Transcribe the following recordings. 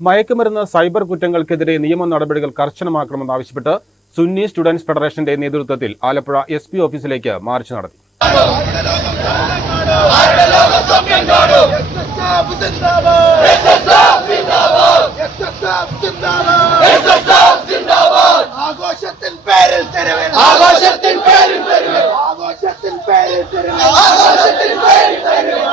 മയക്കുമരുന്ന് സൈബർ കുറ്റങ്ങൾക്കെതിരെ നിയമ നടപടികൾ കർശനമാക്കണമെന്ന് ആവശ്യപ്പെട്ട് സുന്നി സ്റ്റുഡൻസ് ഫെഡറേഷന്റെ നേതൃത്വത്തിൽ ആലപ്പുഴ എസ് പി ഓഫീസിലേക്ക് മാർച്ച് നടത്തി. ആഘോഷത്തിൻ പേരിൽ ആഘോഷത്തിൻ പേരിൽ ആഘോഷത്തിൻ പേരിൽ തെരുവിൽ ആഘോഷത്തിൻ പേരിൽ തെരുവിൽ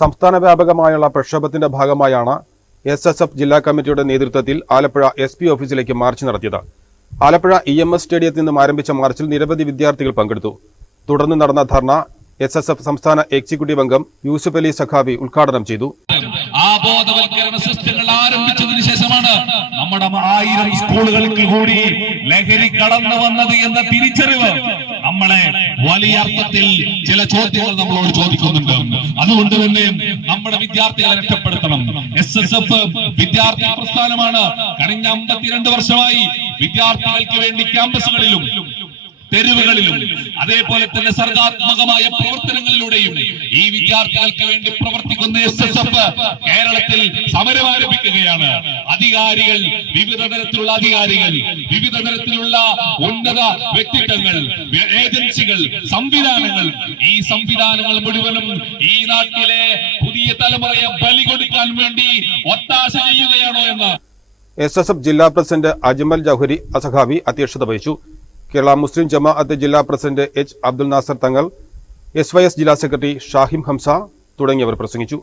സംസ്ഥാന വ്യാപകമായുള്ള പ്രക്ഷോഭത്തിന്റെ ഭാഗമായാണ് എസ് എസ് എഫ് ജില്ലാ കമ്മിറ്റിയുടെ നേതൃത്വത്തിൽ ആലപ്പുഴ എസ് പി ഓഫീസിലേക്ക് മാർച്ച് നടത്തിയത്. ആലപ്പുഴ ഇ എം എസ് സ്റ്റേഡിയത്തിൽ നിന്നും ആരംഭിച്ച മാർച്ചിൽ നിരവധി വിദ്യാർത്ഥികൾ പങ്കെടുത്തു. തുടർന്ന് നടന്ന ധർണ എസ് എസ് എഫ് സംസ്ഥാന എക്സിക്യൂട്ടീവ് അംഗം യൂസുഫ് അലി സഖാവി ഉദ്ഘാടനം ചെയ്തു. ആ ബോധവൽക്കരണ ശേഷമാണ് നമ്മുടെ ആയിരം സ്കൂളുകൾക്ക് കൂടി ലഹരി കടന്നു വന്നത് എന്ന തിരിച്ചറിവ് വലിയ അർത്ഥത്തിൽ ചില ചോദ്യങ്ങൾ നമ്മളോട് ചോദിക്കുന്നുണ്ട്. അതുകൊണ്ട് തന്നെ നമ്മുടെ വിദ്യാർത്ഥികളെ രക്ഷപ്പെടുത്തണം. എസ് എസ് എഫ് വിദ്യാർത്ഥി പ്രസ്ഥാനമാണ്. കഴിഞ്ഞ അമ്പത്തിരണ്ട് വർഷമായി വിദ്യാർത്ഥികൾക്ക് വേണ്ടി ക്യാമ്പസുകളിലും തെരുവുകളിലും അതേപോലെ തന്നെ സർഗാത്മകമായ പ്രവർത്തനങ്ങളിലൂടെയും ഈ വിദ്യാർത്ഥികൾക്ക് വേണ്ടി പ്രവർത്തിക്കുന്ന എസ് എസ് എഫ് കേരളത്തിൽ സമരം ആരംഭിക്കുകയാണ് അധികാരികൾ വിവിധ തരത്തിലുള്ള അധികാരികൾ വിവിധ തരത്തിലുള്ള ഉന്നത വ്യക്തിത്വങ്ങൾ ഏജൻസികൾ സംവിധാനങ്ങൾ. ഈ സംവിധാനങ്ങൾ മുഴുവനും ഈ നാട്ടിലെ പുതിയ തലമുറയെ ബലി കൊടുക്കാൻ വേണ്ടി ഒത്താശ ചെയ്യുകയാണോ എന്ന്. എസ് എസ് എഫ് ജില്ലാ പ്രസിഡന്റ് അജ്മൽ ജൗഹരി അസഖാവി അധ്യക്ഷത വഹിച്ചു. കേരള മുസ്ലിം ജമാഅത്ത് ജില്ലാ president H Abdul Nasar Thangal S Y S ജില്ലാ സെക്രട്ടറി ഷാഹിം ഹംസ തുടങ്ങിയവർ പ്രസംഗിച്ചു.